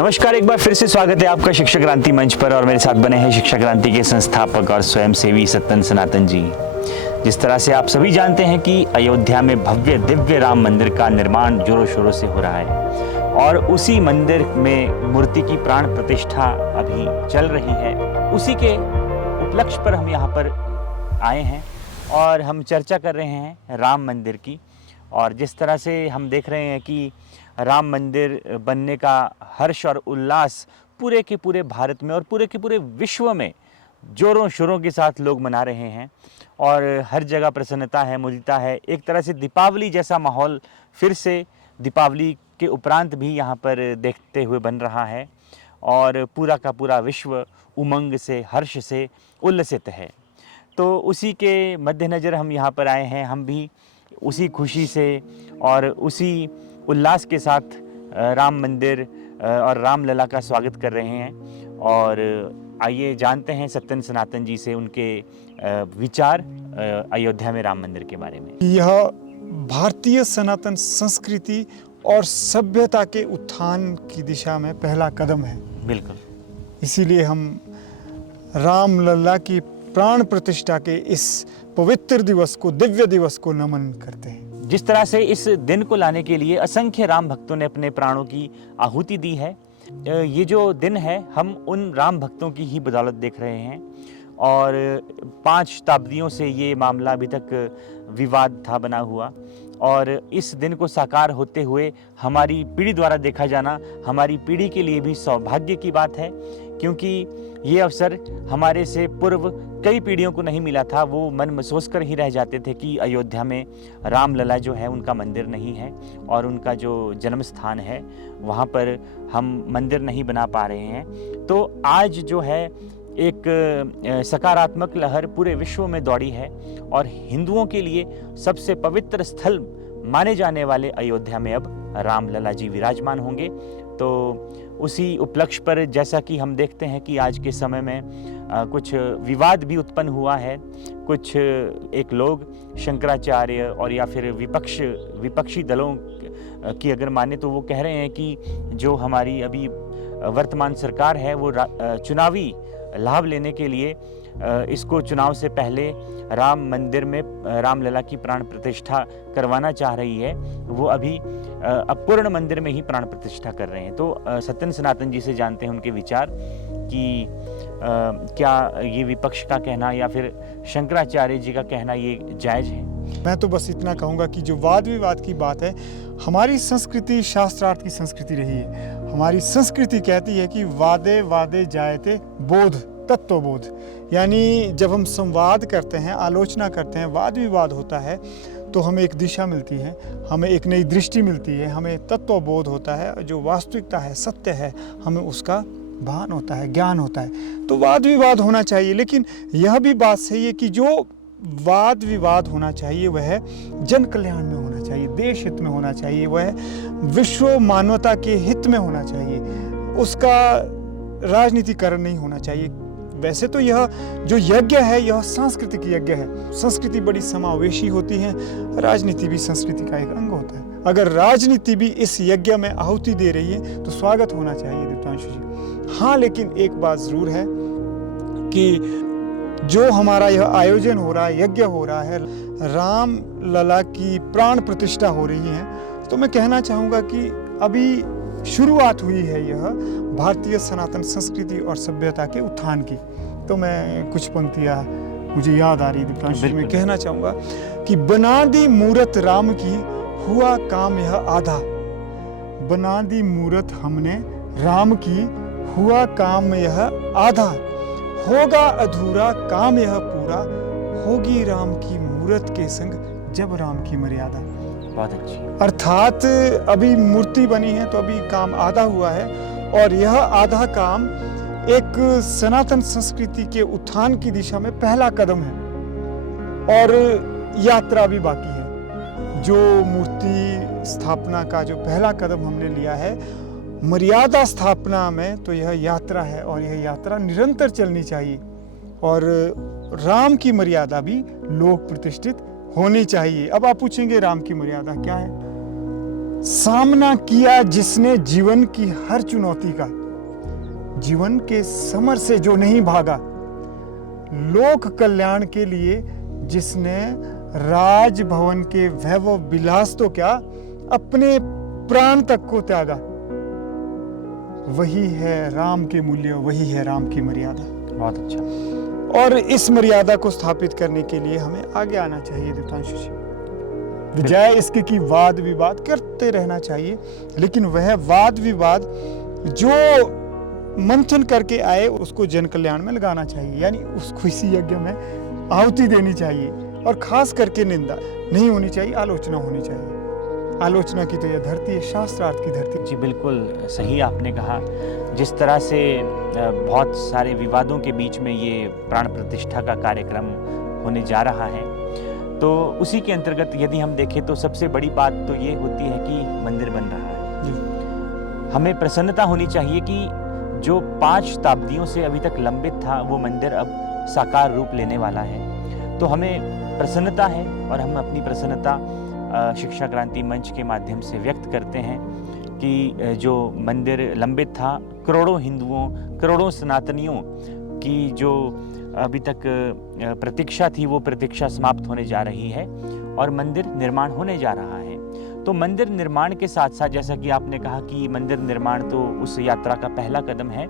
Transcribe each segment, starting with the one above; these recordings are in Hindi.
नमस्कार, एक बार फिर से स्वागत है आपका शिक्षा क्रांति मंच पर। और मेरे साथ बने हैं शिक्षा क्रांति के संस्थापक और स्वयंसेवी सत्यन सनातन जी। जिस तरह से आप सभी जानते हैं कि अयोध्या में भव्य दिव्य राम मंदिर का निर्माण जोरों शोरों से हो रहा है और उसी मंदिर में मूर्ति की प्राण प्रतिष्ठा अभी चल रही है। उसी के उपलक्ष्य पर हम यहाँ पर आए हैं और हम चर्चा कर रहे हैं राम मंदिर की। और जिस तरह से हम देख रहे हैं कि राम मंदिर बनने का हर्ष और उल्लास पूरे के पूरे भारत में और पूरे के पूरे विश्व में जोरों शोरों के साथ लोग मना रहे हैं और हर जगह प्रसन्नता है, मुदिता है। एक तरह से दीपावली जैसा माहौल फिर से दीपावली के उपरांत भी यहाँ पर देखते हुए बन रहा है और पूरा का पूरा विश्व उमंग से, हर्ष से उल्लसित है। तो उसी के मद्देनज़र हम यहाँ पर आए हैं। हम भी उसी खुशी से और उसी उल्लास के साथ राम मंदिर और रामलला का स्वागत कर रहे हैं। और आइए जानते हैं सत्यन सनातन जी से उनके विचार अयोध्या में राम मंदिर के बारे में। यह भारतीय सनातन संस्कृति और सभ्यता के उत्थान की दिशा में पहला कदम है। बिल्कुल, इसीलिए हम रामलला की प्राण प्रतिष्ठा के इस पवित्र दिवस को, दिव्य दिवस को नमन करते हैं। जिस तरह से इस दिन को लाने के लिए असंख्य राम भक्तों ने अपने प्राणों की आहुति दी है, ये जो दिन है हम उन राम भक्तों की ही बदौलत देख रहे हैं। और 5 शताब्दियों से ये मामला अभी तक विवाद था बना हुआ और इस दिन को साकार होते हुए हमारी पीढ़ी द्वारा देखा जाना हमारी पीढ़ी के लिए भी सौभाग्य की बात है, क्योंकि ये अवसर हमारे से पूर्व कई पीढ़ियों को नहीं मिला था। वो मन में सोच कर ही रह जाते थे कि अयोध्या में रामलला जो है उनका मंदिर नहीं है और उनका जो जन्म स्थान है वहाँ पर हम मंदिर नहीं बना पा रहे हैं। तो आज जो है एक सकारात्मक लहर पूरे विश्व में दौड़ी है और हिंदुओं के लिए सबसे पवित्र स्थल माने जाने वाले अयोध्या में अब रामलला जी विराजमान होंगे। तो उसी उपलक्ष्य पर जैसा कि हम देखते हैं कि आज के समय में कुछ विवाद भी उत्पन्न हुआ है। कुछ एक लोग शंकराचार्य और या फिर विपक्षी दलों की अगर माने तो वो कह रहे हैं कि जो हमारी अभी वर्तमान सरकार है वो चुनावी लाभ लेने के लिए इसको चुनाव से पहले राम मंदिर में रामलला की प्राण प्रतिष्ठा करवाना चाह रही है। वो अभी अपूर्ण मंदिर में ही प्राण प्रतिष्ठा कर रहे हैं। तो सत्यन सनातन जी से जानते हैं उनके विचार कि क्या ये विपक्ष का कहना या फिर शंकराचार्य जी का कहना ये जायज़ है। मैं तो बस इतना कहूँगा कि जो वाद विवाद की बात है, हमारी संस्कृति शास्त्रार्थ की संस्कृति रही है। हमारी संस्कृति कहती है कि वादे वादे जायते बोध, तत्वबोध। यानी जब हम संवाद करते हैं, आलोचना करते हैं, वाद विवाद होता है तो हमें एक दिशा मिलती है, हमें एक नई दृष्टि मिलती है, हमें तत्वबोध होता है। जो वास्तविकता है, सत्य है, हमें उसका भान होता है, ज्ञान होता है। तो वाद विवाद होना चाहिए, लेकिन यह भी बात सही है कि जो वाद विवाद होना चाहिए वह जन कल्याण में होना चाहिए, देश हित में होना चाहिए, वह विश्व मानवता के हित में होना चाहिए। उसका राजनीतिकरण नहीं होना चाहिए। वैसे तो यह जो यज्ञ है यह सांस्कृतिक यज्ञ है। संस्कृति बड़ी समावेशी होती है, राजनीति भी संस्कृति का एक अंग होता है। अगर राजनीति भी इस यज्ञ में आहुति दे रही है तो स्वागत होना चाहिए दीप्तांशु जी। हाँ, लेकिन एक बात जरूर है कि जो हमारा यह आयोजन हो रहा है, यज्ञ हो रहा है, राम लला की प्राण प्रतिष्ठा हो रही है, तो मैं कहना चाहूँगा कि अभी शुरुआत हुई है यह भारतीय सनातन संस्कृति और सभ्यता के उत्थान की। तो मैं कुछ पंक्तियाँ मुझे याद आ रही थी। मैं कहना चाहूँगा कि बना दी मूरत राम की, हुआ काम यह आधा। बना दी मूरत हमने राम की, हुआ काम यह आधा। होगा अधूरा काम यह पूरा, होगी राम की मूरत के संग जब राम की मर्यादा। बहुत अच्छी। अर्थात अभी मूर्ति बनी है तो अभी काम आधा हुआ है और यह आधा काम एक सनातन संस्कृति के उत्थान की दिशा में पहला कदम है और यात्रा भी बाकी है। जो मूर्ति स्थापना का जो पहला कदम हमने लिया है मर्यादा स्थापना में, तो यह यात्रा है और यह यात्रा निरंतर चलनी चाहिए और राम की मर्यादा भी लोक प्रतिष्ठित होनी चाहिए। अब आप पूछेंगे राम की मर्यादा क्या है? सामना किया जिसने जीवन की हर चुनौती का, जीवन के समर से जो नहीं भागा, लोक कल्याण के लिए जिसने राजभवन के वैभव विलास तो क्या अपने प्राण तक को त्यागा, वही है राम के मूल्य, वही है राम की मर्यादा। बहुत अच्छा। और इस मर्यादा को स्थापित करने के लिए हमें आगे आना चाहिए देवतांशु जी, बजाय इसके कि वाद विवाद करते रहना चाहिए, लेकिन वह वाद विवाद जो मंथन करके आए उसको जन कल्याण में लगाना चाहिए, यानी उसको इसी यज्ञ में आहुति देनी चाहिए। और खास करके निंदा नहीं होनी चाहिए, आलोचना होनी चाहिए। आलोचना की तो यह धरती है, शास्त्रार्थ की धरती। जी बिल्कुल सही आपने कहा। जिस तरह से बहुत सारे विवादों के बीच में ये प्राण प्रतिष्ठा का कार्यक्रम होने जा रहा है, तो उसी के अंतर्गत यदि हम देखें तो सबसे बड़ी बात तो ये होती है कि मंदिर बन रहा है। हमें प्रसन्नता होनी चाहिए कि जो 5 शताब्दियों से अभी तक लंबित था वो मंदिर अब साकार रूप लेने वाला है। तो हमें प्रसन्नता है और हम अपनी प्रसन्नता शिक्षा क्रांति मंच के माध्यम से व्यक्त करते हैं कि जो मंदिर लंबित था, करोड़ों हिंदुओं, करोड़ों सनातनियों की जो अभी तक प्रतीक्षा थी, वो प्रतीक्षा समाप्त होने जा रही है और मंदिर निर्माण होने जा रहा है। तो मंदिर निर्माण के साथ साथ, जैसा कि आपने कहा कि मंदिर निर्माण तो उस यात्रा का पहला कदम है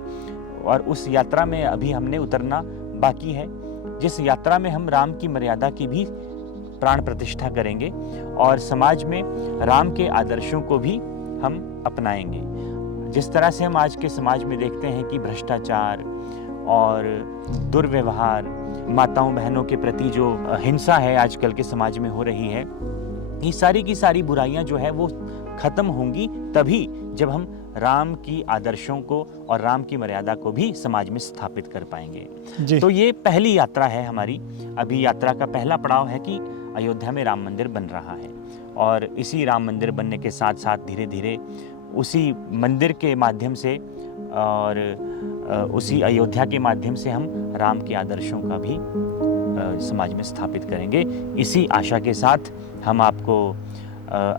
और उस यात्रा में अभी हमने उतरना बाकी है, जिस यात्रा में हम राम की मर्यादा की भी प्राण प्रतिष्ठा करेंगे और समाज में राम के आदर्शों को भी हम अपनाएंगे। जिस तरह से हम आज के समाज में देखते हैं कि भ्रष्टाचार और दुर्व्यवहार, माताओं बहनों के प्रति जो हिंसा है आजकल के समाज में हो रही है, ये सारी की सारी बुराइयां जो है वो खत्म होंगी तभी जब हम राम की आदर्शों को और राम की मर्यादा को भी समाज में स्थापित कर पाएंगे। तो ये पहली यात्रा है हमारी। अभी यात्रा का पहला पड़ाव है कि अयोध्या में राम मंदिर बन रहा है और इसी राम मंदिर बनने के साथ साथ धीरे धीरे उसी मंदिर के माध्यम से और उसी अयोध्या के माध्यम से हम राम के आदर्शों का भी समाज में स्थापित करेंगे। इसी आशा के साथ हम आपको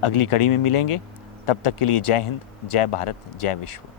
अगली कड़ी में मिलेंगे। तब तक के लिए जय हिंद, जय भारत, जय विश्व।